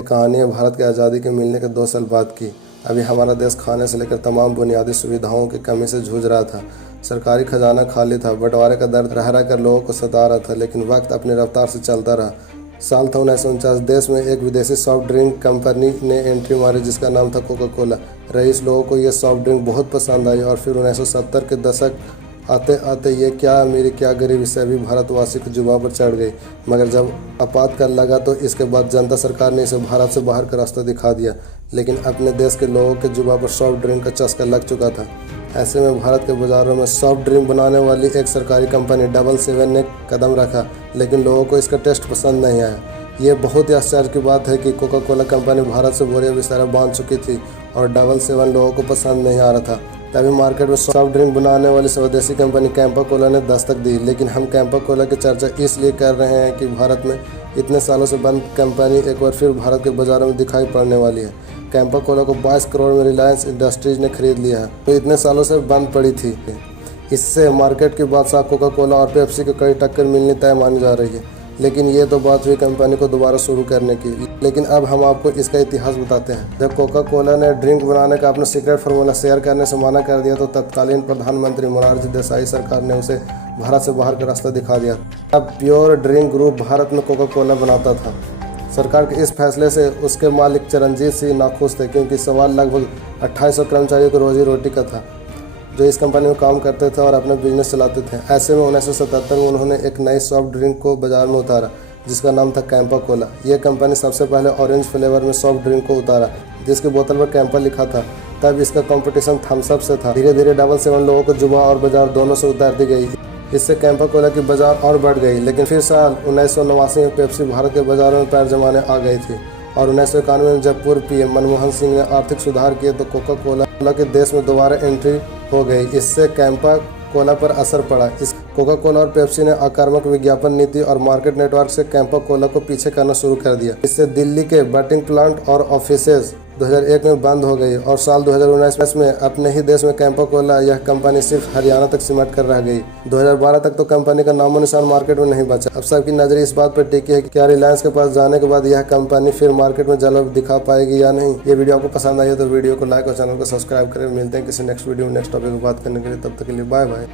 ये कहानी है भारत की आज़ादी के मिलने के 2 साल बाद की। अभी हमारा देश खाने से लेकर तमाम बुनियादी सुविधाओं की कमी से जूझ रहा था। सरकारी खजाना खाली था, बंटवारे का दर्द रह रह कर लोगों को सता रहा था, लेकिन वक्त अपनी रफ्तार से चलता रहा। साल था 1949। देश में एक विदेशी सॉफ्ट ड्रिंक कंपनी ने एंट्री मारी जिसका नाम था कोका कोला। रईस लोगों को यह सॉफ्ट ड्रिंक बहुत पसंद आई और फिर 1970 के दशक आते आते ये क्या अमीरी क्या गरीबी सभी भारतवासी की जुबान पर चढ़ गई। मगर जब आपातकाल लगा तो इसके बाद जनता सरकार ने इसे भारत से बाहर का रास्ता दिखा दिया। लेकिन अपने देश के लोगों के जुबान पर सॉफ्ट ड्रिंक का चस्का लग चुका था। ऐसे में भारत के बाज़ारों में सॉफ्ट ड्रिंक बनाने वाली एक सरकारी कंपनी 77 ने कदम रखा, लेकिन लोगों को इसका टेस्ट पसंद नहीं आया। ये बहुत ही आश्चर्य की बात है कि कोका कोला कंपनी भारत से बोरिया बिस्तारा बांध चुकी थी और 77 लोगों को पसंद नहीं आ रहा था। तभी मार्केट में सॉफ्ट ड्रिंक बनाने वाली स्वदेशी कंपनी कैंपा कोला ने दस्तक दी। लेकिन हम कैंपा कोला की चर्चा इसलिए कर रहे हैं कि भारत में इतने सालों से बंद कंपनी एक बार फिर भारत के बाज़ारों में दिखाई पड़ने वाली है। कैंपा कोला को 22 करोड़ में रिलायंस इंडस्ट्रीज ने खरीद लिया है, तो इतने सालों से बंद पड़ी थी। इससे मार्केट की बादशाह कोका कोला और पेप्सी को कड़ी टक्कर मिलनी तय मानी जा रही है। लेकिन ये तो बात हुई कंपनी को दोबारा शुरू करने की। लेकिन अब हम आपको इसका इतिहास बताते हैं। जब कोका कोला ने ड्रिंक बनाने का अपना सीक्रेट फार्मूला शेयर करने से मना कर दिया तो तत्कालीन प्रधानमंत्री मोरारजी देसाई सरकार ने उसे भारत से बाहर का रास्ता दिखा दिया। अब प्योर ड्रिंक ग्रुप भारत में कोका कोला बनाता था। सरकार के इस फैसले से उसके मालिक चरणजीत सिंह नाखुश थे, क्योंकि सवाल लगभग 2800 कर्मचारियों की रोजी रोटी का था जो इस कंपनी में काम करते थे और अपना बिजनेस चलाते थे। ऐसे में 1977 में उन्होंने एक नई सॉफ्ट ड्रिंक को बाजार में उतारा जिसका नाम था कैंपा कोला। यह कंपनी सबसे पहले ऑरेंज फ्लेवर में सॉफ्ट ड्रिंक को उतारा जिसकी बोतल पर कैंपा लिखा था। तब इसका कंपटीशन थम्स अप से था। धीरे धीरे 77 लोगों को जुबान और बाजार दोनों से उतार दी गई। इससे कैंपा कोला की बाजार और बढ़ गई। लेकिन फिर साल 1989 में पेप्सी भारत के बाजारों में पैर जमाने आ गई थी और 1991 में जब पूर्व पीएम मनमोहन सिंह ने आर्थिक सुधार किए तो कोका कोला के देश में दोबारा एंट्री हो गई। इससे कैंपा कोला पर असर पड़ा। इस कोका कोला और पेप्सी ने आक्रामक विज्ञापन नीति और मार्केट नेटवर्क से कैंपा कोला को पीछे करना शुरू कर दिया। इससे दिल्ली के बटिंग प्लांट और ऑफिसेज 2001 में बंद हो गई और साल 2019 में अपने ही देश में कैंपा कोला यह कंपनी सिर्फ हरियाणा तक सिमट कर रह गई। 2012 तक तो कंपनी का नामो निशान मार्केट में नहीं बचा। अब सबकी नजर इस बात पर टिकी है कि क्या रिलायंस के पास जाने के बाद यह कंपनी फिर मार्केट में जलवा दिखा पाएगी या नहीं। ये वीडियो आपको पसंद आई है तो वीडियो को लाइक और चैनल को सब्सक्राइब करें। मिलते हैं किसी नेक्स्ट वीडियो में नेक्स्ट टॉपिक पर बात करने के लिए। तब तक के लिए बाय बाय।